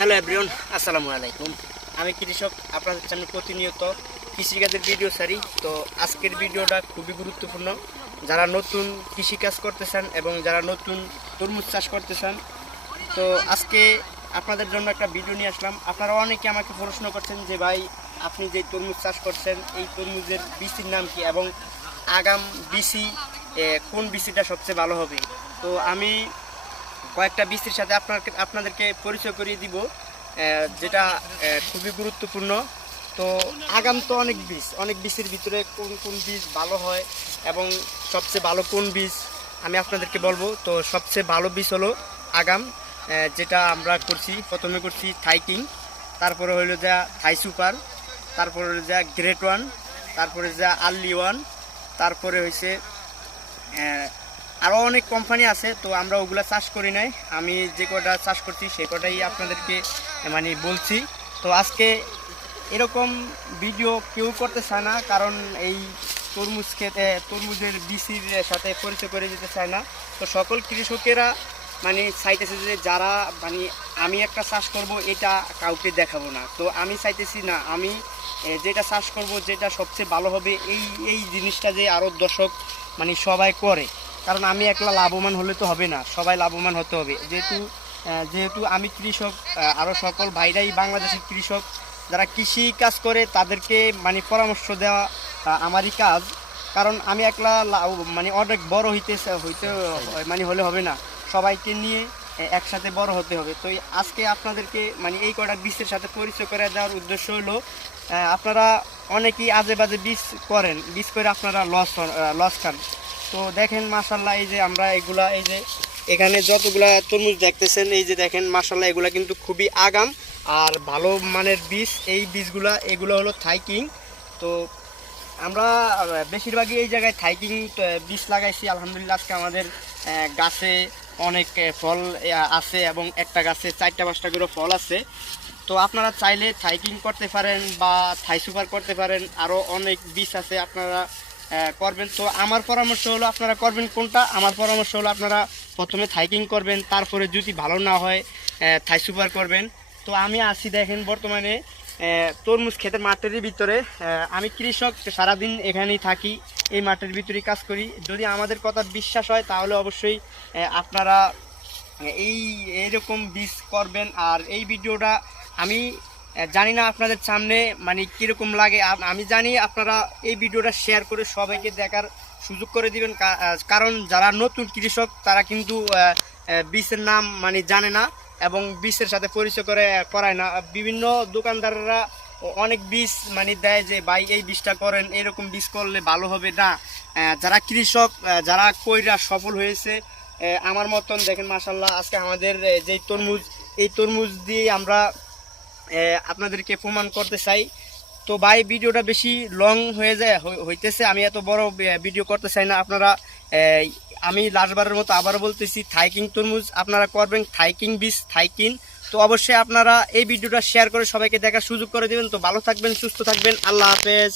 Hello everyone আসসালামু আলাইকুম আমি কৃষক, আপনাদের সামনে প্রতিনিয়ত কৃষিকাজের ভিডিও সারি। তো আজকের ভিডিওটা খুবই গুরুত্বপূর্ণ। যারা নতুন কৃষিকাজ করতে চান এবং যারা নতুন তরমুজ চাষ করতে চান, তো আজকে আপনাদের জন্য একটা ভিডিও নিয়ে আসলাম। আপনারা অনেকে আমাকে প্রশ্ন করছেন যে, ভাই, আপনি যে তরমুজ চাষ করছেন, এই তরমুজের বিসির নাম কি এবং আগাম বিসি কোন বিসিটা সবচেয়ে ভালো হবে? তো আমি কয়েকটা বীজের সাথে আপনার আপনাদেরকে পরিচয় করিয়ে দিব যেটা খুবই গুরুত্বপূর্ণ। তো আগাম তো অনেক বীজ, অনেক বীজের ভিতরে কোন কোন বীজ ভালো হয় এবং সবচেয়ে ভালো কোন বীজ আমি আপনাদেরকে বলব। তো সবচেয়ে ভালো বীজ হলো আগাম যেটা আমরা করছি, প্রথমে করছি থাইকিং, তারপরে হলো যা থাই সুপার, তারপরে হলো যা গ্রেট ওয়ান, তারপরে যা আর্লি ওয়ান, তারপরে হয়েছে আরও অনেক কোম্পানি আছে, তো আমরা ওগুলা চাষ করি নাই। আমি যে কটা চাষ করছি, সে কটাই আপনাদেরকে মানে বলছি। তো আজকে এরকম ভিডিও কেউ করতে চায় না, কারণ এই তরমুজ খেতে, তরমুজের বিসির সাথে পরিচয় করে দিতে চায় না। তো সকল কৃষকেরা মানে চাইতেছে যে যারা মানে আমি একটা চাষ করব, এটা কাউকে দেখাবো না। তো আমি চাইতেছি না, আমি যেটা চাষ করব, যেটা সবচেয়ে ভালো হবে, এই এই জিনিসটা যে আরও দর্শক মানে সবাই করে। কারণ আমি একলা লাভবান হলে তো হবে না, সবাই লাভবান হতে হবে। যেহেতু যেহেতু আমি কৃষক আরও সকল ভাইরাই বাংলাদেশের কৃষক, যারা কৃষি কাজ করে তাদেরকে মানে পরামর্শ দেওয়া আমারই কাজ। কারণ আমি একলা মানে অনেক বড় হইতে হইতে মানে হলে হবে না। সবাইকে নিয়ে একসাথে বড় হতে হবে। তো আজকে আপনাদেরকে মানে এই কটা বীজের সাথে পরিচয় করে দেওয়ার উদ্দেশ্য হলো আপনারা অনেকেই আজে বাজে বীজ করেন, বীজ করে আপনারা লস লস খান। তো দেখেন মাসাল্লাহ এই যে আমরা এগুলা, এই যে এখানে যতগুলা তরমুজ দেখতেছেন, এই যে দেখেন মাসাল্লাহ এগুলা কিন্তু খুবই আগাম। আর ভালো মানের বীজ, এই বীজগুলা, এগুলো হলো থাইকিং তো আমরা বেশিরভাগই এই জায়গায় থাইকিং বীজ লাগাইছি। আলহামদুলিল্লাহ, আজকে আমাদের গাছে অনেক ফল আছে এবং একটা গাছে চারটা, পাঁচটা করে ফল আছে। তো আপনারা চাইলে থাইকিং করতে পারেন বা থাই সুপার করতে পারেন। আরও অনেক বীজ আছে, আপনারা করবেন। তো আমার পরামর্শ হলো আপনারা করবেন কোনটা? আমার পরামর্শ হলো আপনারা প্রথমে থাইকিং করবেন, তারপরে যদি ভালো না হয় থাই সুপার করবেন। তো আমি আসি দেখেন বর্তমানে তরমুজ ক্ষেতের মাঠের ভিতরে। আমি কৃষক, সারাদিন এখানেই থাকি, এই মাঠের ভিতরেই কাজ করি। যদি আমাদের কথা বিশ্বাস হয়, তাহলে অবশ্যই আপনারা এই, এইরকম বীজ করবেন। আর এই ভিডিওটা আমি জানি না আপনাদের সামনে মানে কীরকম লাগে। আমি জানি আপনারা এই ভিডিওটা শেয়ার করে সবাইকে দেখার সুযোগ করে দিবেন কারণ যারা নতুন কৃষক, তারা কিন্তু বীজের নাম মানে জানে না এবং বীজের সাথে পরিচয় করে করায় না। বিভিন্ন দোকানদাররা অনেক বীজ মানে দেয় যে, ভাই, এই বীজটা করেন, এরকম বীজ করলে ভালো হবে না। যারা কৃষক যারা কইরা সফল হয়েছে আমার মতন, দেখেন মাসাল্লাহ আজকে আমাদের যে তরমুজ, এই তরমুজ দিয়ে আমরা আপনাদেরকে প্রমাণ করতে চাই। তো ভাই, ভিডিওটা বেশি লং হয়ে যায় হইতেছে। আমি এত বড় ভিডিও করতে চাই না। আপনারা আমি লাস্টবারের মতো আবার বলতেছি থাইকিং তরমুজ আপনারা করবেন থাইকিং বীজ থাইকিং তো অবশ্যই আপনারা এই ভিডিওটা শেয়ার করে সবাইকে দেখার সুযোগ করে দেবেন। তো ভালো থাকবেন, সুস্থ থাকবেন। আল্লাহ হাফেজ।